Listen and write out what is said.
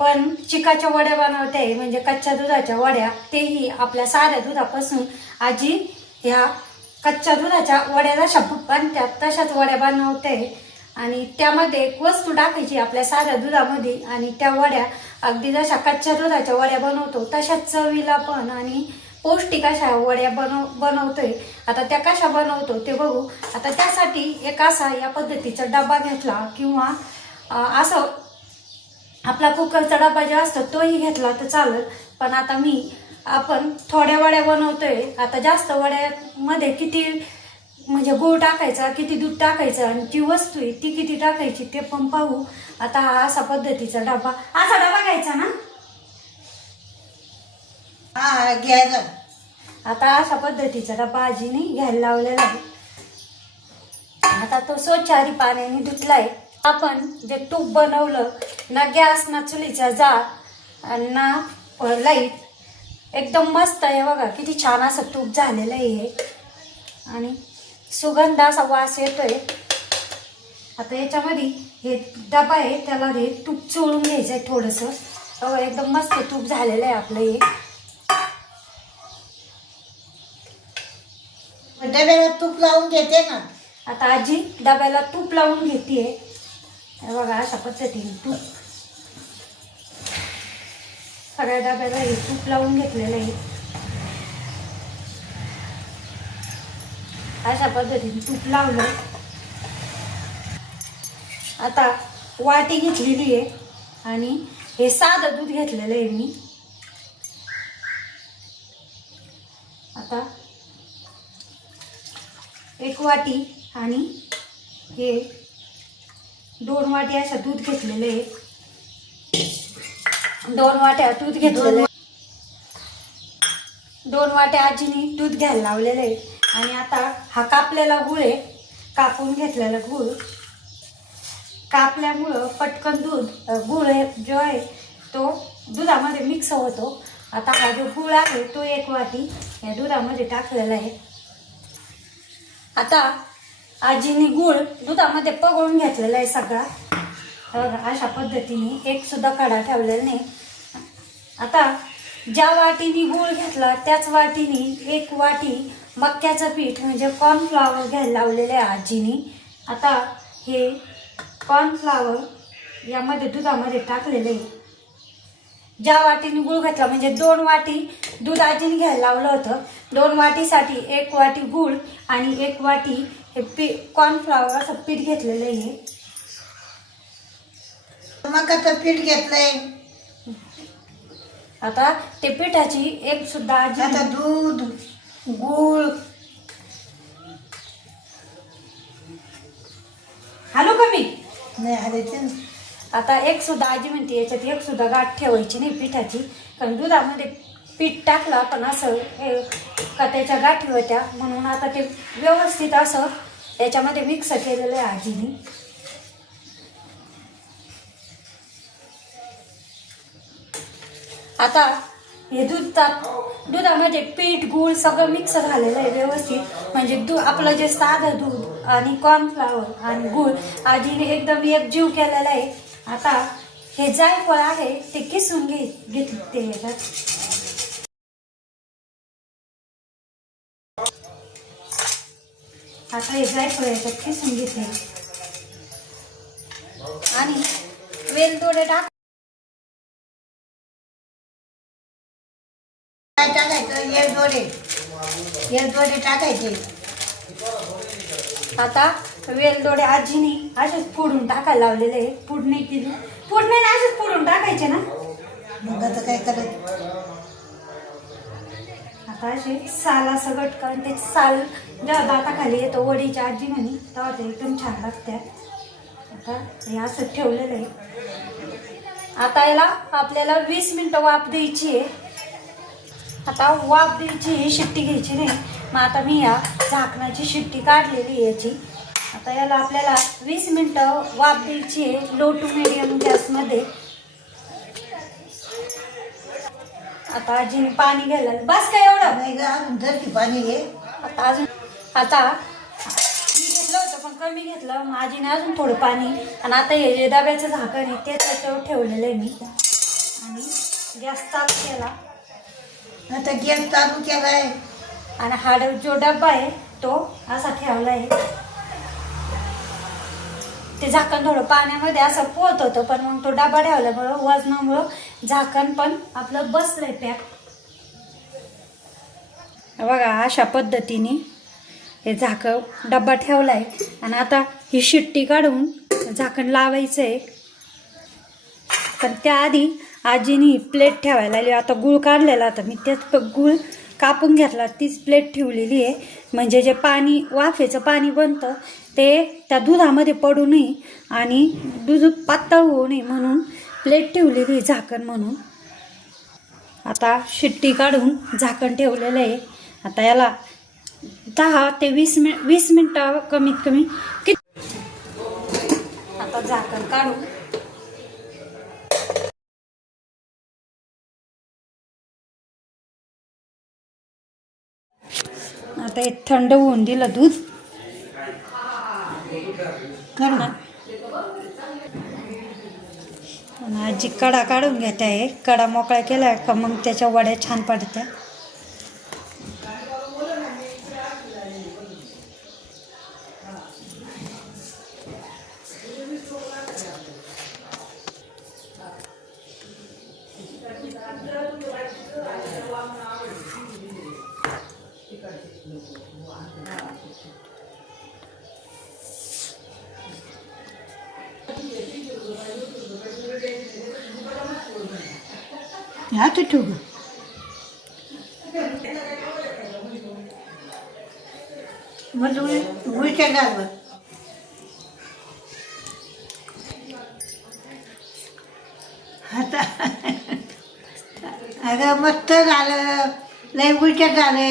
पण चिकाच्या वड्या बनवते, म्हणजे कच्च्या दुधाच्या वड्या, तेही आपल्या साध्या दुधापासून आजी ह्या कच्च्या दुधाच्या वड्या जशा बनतात तशाच वड्या बनवते. आणि त्यामध्ये एक वस्तू टाकायची आपल्या साध्या दुधामध्ये, आणि त्या वड्या अगदी जशा कच्च्या दुधाच्या वड्या बनवतो तशाच चवीला पण आणि पौष्टिक अशा वड्या बनवतोय. आता त्या कशा बनवतो ते बघू. आता त्यासाठी एक असा या पद्धतीचा डबा घेतला, किंवा असं आपला कुकरचा डबा जो असतो तोही घेतला तर चालेल. पण आता आपण थोड्या वड्या बनवतोय. आता जास्त वड्यामध्ये किती म्हणजे गूळ टाकायचा, किती दूध टाकायचं, आणि ती वस्तू आहे ती किती टाकायची ते पण पाहू. आता हा असा पद्धतीचा डबा, असा डबा घ्यायचा ना, हा घ्यायचा. आता अशा पद्धतीचा डबा आजीने घ्यायला लावलेला आहे. आता तो स्वच्छ आधी पाण्याने धुतलाय. आपण जे तूप बनवलं ना, गॅस ना चुलीचा जार ना लाईट, एकदम मस्त आहे बघा, किती छान असं तूप झालेलं आहे आणि सुगंध असा वास येतोय. आता याच्यामध्ये हे डबा आहे त्याला हे तूप चोळून घ्यायचं आहे थोडंसं. एकदम मस्त तूप झालेलं आहे आपलं हे. डब्याला तूप लावून घेते ना. आता आजी डब्याला तूप लावून घेतेय बघा, अशा पद्धतीने तूप सगळ्या डब्याला हे तूप लावून घेतलेलं आहे. अशा पद्धतीने तूप लावलं. आता वाटी घेतलेली आहे आणि हे साधं दूध घेतलेलं आहे मी. आता एक वाटी आणि हे 2 वाटी अशा दूध घेतलेलं आहे. 2 वाट्या दूध घेतलेलं आहे. 2 वाट्या आजीने दूध घ्यायला लावलेलं आहे. आणि आता हा कापलेला गुळ आहे, कापून घेतलेला गुळ. कापल्यामुळं पटकन गुळ जो आहे तो दुधामध्ये मिक्स होतो. आता हा जो गुळ आहे तो 1 वाटी या दुधामध्ये टाकलेला आहे. आता आजीने गुळ दुधामध्ये पगळून घेतलेला आहे सगळा. अशा पद्धतीने एक सुद्धा कडा ठेवलेला नाही. आता ज्या वाटीने गुळ घेतला त्याच वाटीने 1 वाटी मक्याचं पीठ म्हणजे कॉर्नफ्लॉवर घ्यायला लावलेलं आहे आजीने. आता हे कॉर्नफ्लॉवर यामध्ये दुधामध्ये टाकलेलं आहे. ज्या वाटीने गुळ घेतला म्हणजे 2 वाटी दूध आजीने घ्यायला लावलं होतं. 2 वाटीसाठी 1 वाटी गुळ आणि 1 वाटी हे कॉर्नफ्लॉवर असं पीठ घेतलेलं आहे. मकाचं पीठ घेतलंय. आता ते पिठाची एक सुद्धा आजी आता दूध गूळ हॅलो कमी नाही आले. आता एक सुद्धा आजी म्हणते याच्यात एक सुद्धा गाठ ठेवायची नाही पिठाची, कारण दुधामध्ये पीठ टाकलं आपण असं का त्याच्या गाठी होत्या, म्हणून आता ते व्यवस्थित असं याच्यामध्ये मिक्स केलेलं आहे आजीने. आता हे दुधामध्ये पीठ गूळ सगळं मिक्स झालेलं आहे व्यवस्थित. म्हणजे आपलं जे साधं दूध आणि कॉर्नफ्लॉवर आणि गूळ आजीने एकदम एकजीव केलेला आहे. आता हे जायफळ आहे ते किसून घेतले ते याच्यात. आता हे जायफळ याच्यात किसून घेते आणि वेलदोडे काय टाकायचं? येलदोडे टाकायचे. आता वेलदोडे आजीने असेच फोडून टाकायला लावलेले आहे. फोडणी असेच फोडून टाकायचे ना. मग आता काय करायचं? आता असे साला सगट कारण ते साल जेव्हा दाताखाली येतो वडीच्या आजी म्हणे तेव्हा ते एकदम छान लागतात. आता हे असं ठेवलेलं आहे. आता याला आपल्याला 20 मिनिटं वाफ द्यायची आहे. आता वाफ द्यायची, शिट्टी घ्यायची नाही. मग आता मी या झाकणाची शिट्टी काढलेली आहे याची. आता याला आपल्याला 20 मिनिटं वाफ द्यायची आहे लो टू मिडियम गॅसमध्ये. आता आजीने पाणी घ्यायला बस काय एवढं नाही ग, अजून धरती पाणी घे. आता मी घेतलं होतं पण कमी घेतलं. मग आजीने अजून थोडं पाणी. आणि आता हे जे डब्याचं झाकण आहे ते त्याच्यावर ठेवलेलं आहे मी. आणि गॅस चालू केला. आता गॅस चालू केलाय आणि हा जो डब्बा आहे तो असा ठेवला आहे. ते झाकण थोडं पाण्यामध्ये असं पोहत होतं, पण मग तो डबा ठेवल्यामुळं वजनामुळं झाकण पण आपलं बसलंय पॅक. बघा अशा पद्धतीने हे डब्बा ठेवला आहे. आणि आता ही शिट्टी काढून झाकण लावायचं आहे. पण त्याआधी आजीने प्लेट ठेवायला लागली. आता गूळ काढलेला होता मी, त्यात गूळ कापून घेतला, तीच प्लेट ठेवलेली आहे. म्हणजे जे पाणी वाफेचं पाणी बनतं ते त्या दुधामध्ये पडू नये आणि दूध पातळ होऊ नये म्हणून प्लेट ठेवलेली आहे झाकण म्हणून. आता शिट्टी काढून झाकण ठेवलेलं आहे. आता याला 10 ते 20 मिनटं कमीत कमी आता झाकण काढून आता हे थंड होऊन दिलं दूध. काढून आणि आजी कडा काढून घेत आहे. कडा मोकळा केला का मग त्याच्या वड्या छान पडत्या. हात ठेवू मग उलट्या घालवर आता अगं मस्त झालं, लय उलट्या झाले.